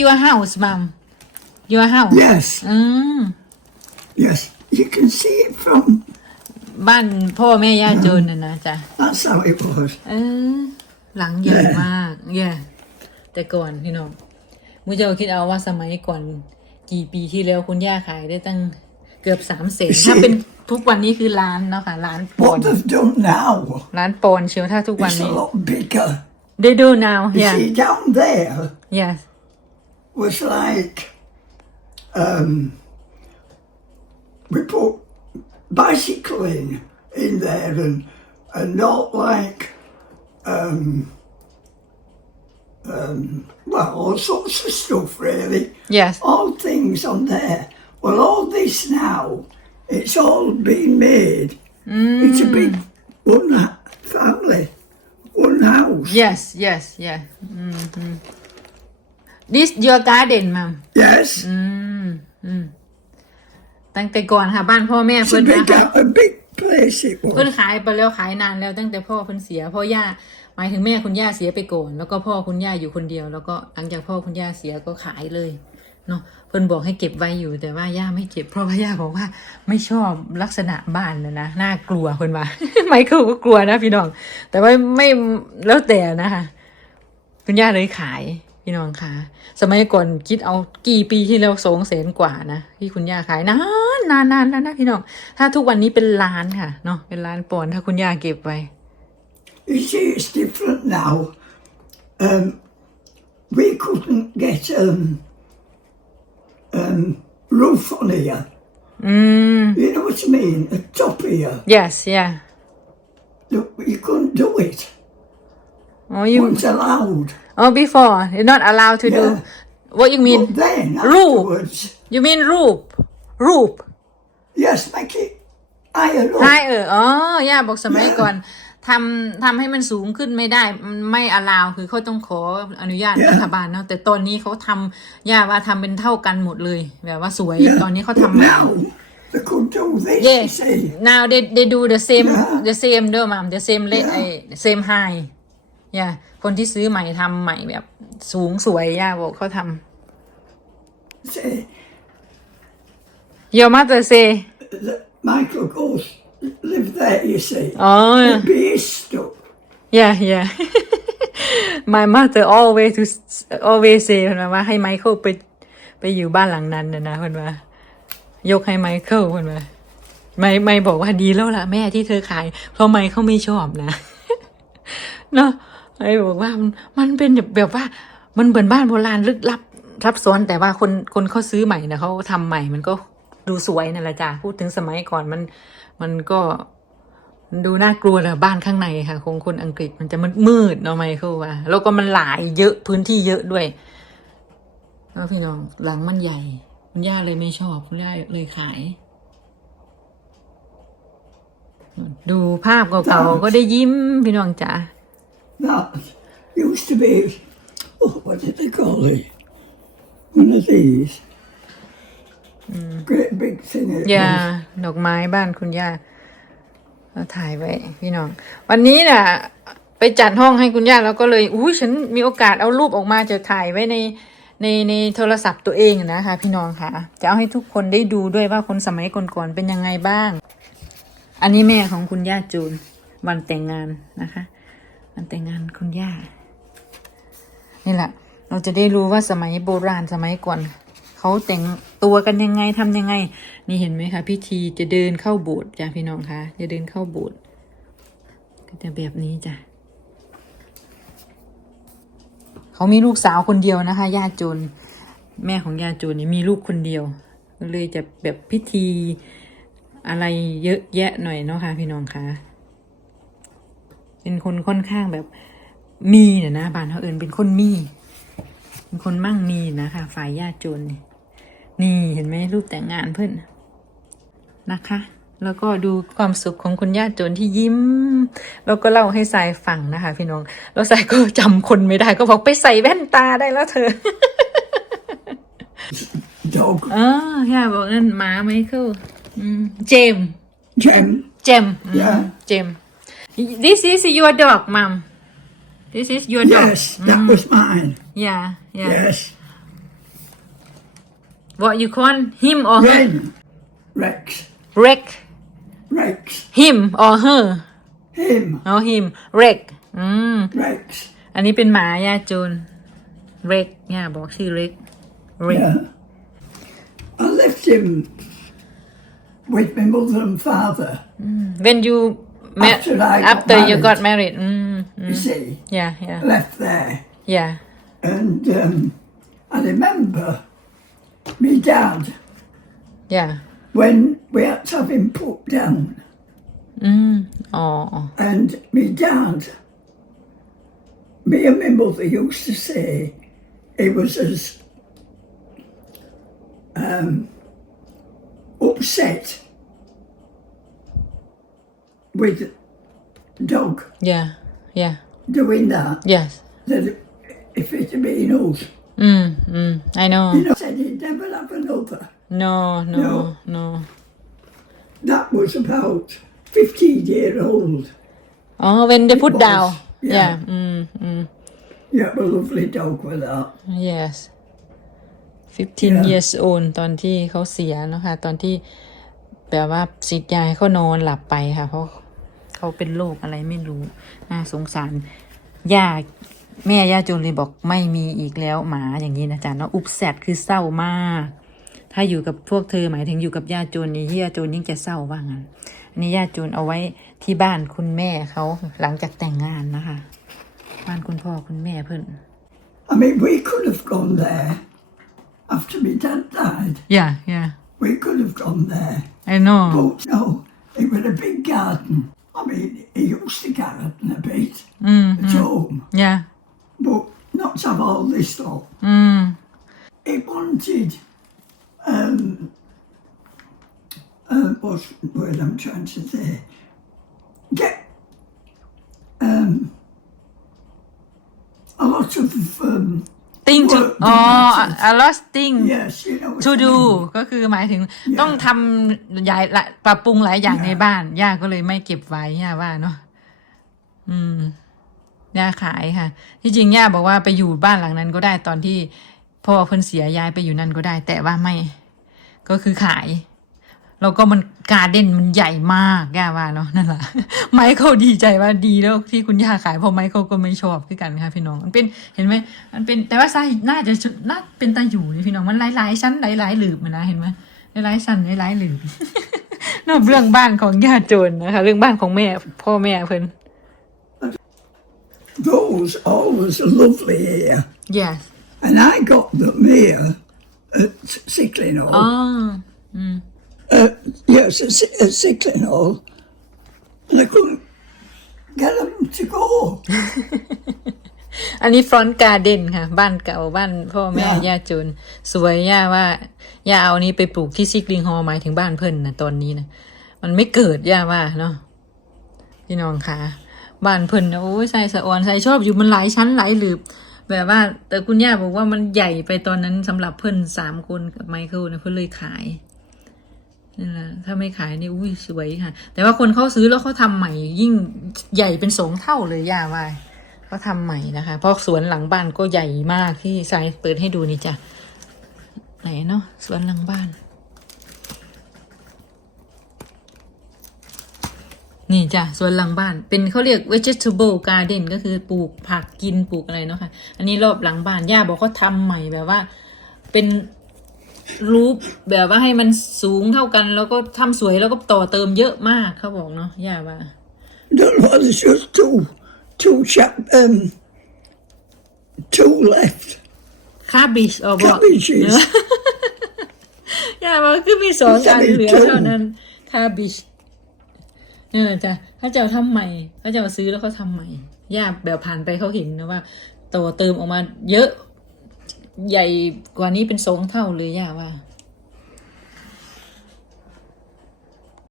your house mom your house Yes, อืม yes. You can see it from. บ้านพ่อแม่ย่าโจนน่ะนะจ๊ะ That's how it was. เออหลังใหญ่มากเย่แต่ก่อนพี่น้องมูเจ้าคิดเอาว่าสมัยก่อนกี่ปีที่แล้วคุณย่าขายได้ตั้งเกือบสามแสนถ้าเป็นทุกวันนี้คือล้านเนาะค่ะล้านปอน What ด์ they've done now ล้านปอนด์เชียวถ้าทุกวัน is a นี้ lot bigger. they do now You yeah see, down there yes was like um, we put bicycling in there and and not like um, um, well all sorts of stuff really. yes all things on there. Well, all this now, it's all been made. It's a big one family, one house. yes yes yeah อืมอืม this your garden mom Yes, ตั้งแต่ก่อนค่ะ บ้านพ่อแม่ it's เพิ่ a น big, นะคะ a big place it เพิ่น was. ขายไปแล้วขายนานแล้วตั้งแต่พ่อเพิ่นเสียพ่อย่าหมายถึงแม่คุณย่าเสียไปก่อนแล้วก็พ่อคุณย่าอยู่คนเดียว แล้วก็หลังจากพ่อคุณย่าเสียก็ขายเลยเนาะเพิ่นบอกให้เก็บไว้อยู่แต่ว่าย่าไม่เก็บเพราะว่าย่าบอกว่าไม่ชอบลักษณะบ้านนะนะน่ากลัวเพิ่นว่า ไมเคิลก็กลัวนะพี่น้อง แต่ว่าไม่แล้วแต่นะคะ คุณย่าเลยขาย พี่น้องค่ะสมัยก่อนคิดเอากี่ปีที่แล้วสองแสนกว่านะที่คุณย่าขายนานนานนานแล้วนะพี่น้อง ถ้าทุกวันนี้เป็นล้านค่ะเนาะเป็นล้านปอนด์ถ้าคุณย่าเก็บไว้ You see, it's different now. Um, we couldn't get um, um, roof on here. Mm, You know what I mean? A top here. yes yeah No, You couldn't do it. Oh you Wasn't allowed. oh before you're not allowed to do Yeah. what you mean But then Roof. afterwards, you mean roof roof yes, make it higher up. ใช่เอออ๋อย่าบอกสมัยก่อนทำทำให้มันสูงขึ้นไม่ได้มันไม่อลาวคือเขาต้องขออนุญาต Yeah. รัฐบาลเนาะแต่ตอนนี้เขาทำย่าว่าทำเป็นเท่ากันหมดเลย แบบว่าสวย Yeah. ตอนนี้เขา But ทำใหม่ now they could do this. You yes see, now they they do the same Yeah. the same เด้อมาม the same rate Yeah. ไอ้ same high ย่าคนที่ซื้อใหม่ทำใหม่แบบ สูงสวยย่าบอกเขาท say ำ your mother say that Michael goes live there. You see, อ๋อ It'd be his stuff. yeah yeah my mother always to always say เพิ่นว่าให้ไมเคิลไปไปอยู่บ้านหลังนั้นนะนะเพิ่นว่ายกให้ไมเคิลเพิ่นว่าไม่ไม่บอกว่าดีแล้วล่ะแม่ที่เธอขาย เพราะไมเคิลไม่ชอบนะเนาะ ไอ้บอกว่ามันมันเป็นแบบแบบว่า มันเหมือนบ้านโบราณลึกลับซับซ้อนแต่ว่าคนคนเขาซื้อใหม่นะเขาทำใหม่มันก็ดูสวยนั่นแหละจ้ะพูดถึงสมัยก่อนมัน มันก็ดูน่ากลัวแหละบ้านข้างในค่ะคงคนอังกฤษมันจะมืดมืดๆเนาะไมเคิลว่าแล้วก็มันหลายเยอะพื้นที่เยอะด้วยแล้วพี่น้องหลังมันใหญ่คุณย่าเลยไม่ชอบคุณย่าเลยขาย ดูภาพเก่าๆก็ได้ยิ้มพี่น้องจ๋า That used to be. Oh, what did they call it? One of these. Great big thing. It ยา was. ดอกไม้บ้านคุณย่าเราถ่ายไว้ พี่น้อง วันนี้น่ะ ไปจัดห้องให้คุณย่าแล้วก็เลยอุ้ยฉันมีโอกาสเอารูปออกมาจะถ่ายไว้ในในในโทรศัพท์ตัวเองนะคะ พี่น้องค่ะ จะเอาให้ทุกคนได้ดูด้วยว่าคนสมัยก่อนๆเป็นยังไงบ้าง อันนี้แม่ของคุณย่าจูนวันแต่งงานนะคะ วันแต่งงานคุณย่า นี่แหละ เราจะได้รู้ว่าสมัยโบราณสมัยก่อนเขาแต่งตัวกันยังไงทำยังไง นี่เห็นไหมคะพิธีจะเดินเข้าโบสถ์จ้ะพี่น้องคะจะเดินเข้าโบสถ์ก็จะแบบนี้จ้ะเขามีลูกสาวคนเดียวนะคะญาติโจนแม่ของญาติโจนนี่มีลูกคนเดียวก็เลยจะแบบพิธีอะไรเยอะแยะหน่อยเนาะค่ะพี่น้องคะ เป็นคนค่อนข้างแบบมีเนี่ยนะบ้านเขาเอินเป็นคนมี เป็นคนมั่งมีนะคะ ฝ่ายญาติโจรนี่นี่เห็นไหมรูปแต่งงานเพื่อนนะคะ แล้วก็ดูความสุขของคุณญาติโจรที่ยิ้ม แล้วก็เล่าให้สายฟังนะคะ พี่น้อง แล้วสายก็จำคนไม่ได้ ก็บอกไปใส่แว่นตาได้แล้วเธอ Dog. อ๋อย่าบอกนั่นหมาไมเคิลอืมเจมส์ Gem. เจมส์อืม Yeah. เจมส์ this is your dog mom this is your dog Yes, that was mine. yeah yeah Yes. what you call him or her Ren. Rex. Rex Rex. him or her Him. อ๋อ him Rex อืม Rex. อันนี้เป็นหมาย่าจูน Rex ย่าบอกชื่อ Rex Rex Yeah. I left him with my mother and father. when you Ma- after I got after married, you got married. Mm, mm. You see? Yeah, yeah. Left there. Yeah. And um, I remember me dad. Yeah. When we had to have him put down. Mm. Oh. And me dad, me and my mother used to say he was as um, upset with dog yeah yeah doing that yes that if it had been us, อืมอืม I know you know, said he'd never have another. no no No. no That was about 15 year old. อ๋อ when they put was, down yeah. yeah อืมอืม You have a lovely dog with that. yes 15 Yeah. years old ตอนที่เขาเสียเนอะคะตอนที่แบบว่าสิทธิ์ยายเขานอนหลับไปค่ะ เพราะ เขาเป็นโรคอะไรไม่รู้น่าสงสารย่าแม่ย่าจูนเลยบอกไม่มีอีกแล้วหมาอย่างนี้นะจ๊ะเนาะอุบแซดคือเศร้ามาก ถ้าอยู่กับพวกเธอหมายถึงอยู่กับย่าจูนนี่ย่าจูนยิ่งจะเศร้าว่างั้นอันนี้ย่าจูนเอาไว้ที่บ้านคุณแม่เขาหลังจากแต่งงานนะคะ บ้านคุณพ่อคุณแม่เพิ่น I mean, we could have gone there after my dad died. yeah yeah We could have gone there. I know But no, it was a big garden. I mean, he used to garden a bit at home, yeah but not to have all this stuff. อืม He wanted, um, uh, what's the word I'm trying to say? Get um, a lot of, um, thing to Work อ๋อ done, a lot thing yes, you know. what to I do mean. ก็คือหมายถึงต้องทำหลายหลายปรับปรุงหลายอย่างในบ้าน ย่าก็เลยไม่เก็บไว้ย่าว่าเนาะอืม ย่าขายค่ะ ที่จริงย่าบอกว่าไปอยู่บ้านหลังนั้นก็ได้ตอนที่พ่อเพิ่นเสียย้ายไปอยู่นั่นก็ได้ แต่ว่าไม่ ก็คือขาย แล้วก็มันการเด่นมันใหญ่มากย่าว่าเนาะนั่นแหละไมเคิลดีใจว่าดีแล้วที่คุณย่าขายเพราะไมเคิลก็ไม่ชอบคือกันค่ะพี่น้อง มันเป็นเห็นไหมมันเป็นแต่ว่าไส้น่าจะชุน่าเป็นตาอยู่นี่พี่น้องมันหลายๆชั้นหลายๆหลืบมันนะเห็นไหมหลายๆชั้นหลายๆหลืบนอกเรื่องบ้านของย่าโจรนะคะ เรื่องบ้านของแม่พ่อแม่เพิ่น Those always lovely here. yes And I got them here at Sickling Hall. อ๋อ Uh, yes, at, Si- at Sickling Hall. And I couldn't get them to go. อันนี้ฟรอนต์การ์เด้นค่ะ บ้านเก่าบ้านพ่อแม่ย่าจน สวยย่าว่าย่าเอานี้ไปปลูกที่ซิกลิงฮอลหมายถึงบ้านเพิ่นนะตอนนี้นะมันไม่เกิดย่าว่าเนาะพี่น้องค่ะ บ้านเพิ่นนะโอ้ยใส่สะออนใส่ชอบอยู่มันหลายชั้นหลายหลืบ แบบว่า แต่คุณย่าบอกว่ามันใหญ่ไปตอนนั้นสำหรับเพิ่นสามคนกับไมเคิลนะเพิ่นเลยขาย นั่แหละถ้าไม่ขายนี่อุ้ยสวยค่ะ แต่ว่าคนเขาซื้อแล้วเขาทำใหม่ ยิ่งใหญ่เป็นสองเท่าเลยย่าว่าเขาทำใหม่นะคะ เพราะสวนหลังบ้านก็ใหญ่มากที่สายเปิดให้ดูนี่จ้ะไหนเนาะสวนหลังบ้าน นี่จ้ะสวนหลังบ้าน เป็นเขาเรียก vegetable garden ก็คือปลูกผักกินปลูกอะไรเนาะค่ะ อันนี้รอบหลังบ้านย่าบอกเขาทำใหม่แบบว่า เป็น รูปแบบว่าให้มันสูงเท่ากันแล้วก็ทำสวยแล้วก็ต่อเติมเยอะมากเขาบอกเนาะย่าว่า Don't know, there's just two, two chap, um, two left. คาบิชออกบอก Cabbages. อย่าบอกคือมีสองอันจะมีเหลือจุ่มเท่านั้นคาบิชนี่นแหละจ้ะเขาจะเอาทำใหม่เขาจะเอาซื้อแล้วเขาทำใหม่ย่าแบบผ่านไปเขาเห็นนะว่าโตเติมออกมาเยอะ ใหญ่กว่านี้เป็นสองเท่าเลยย่าว่า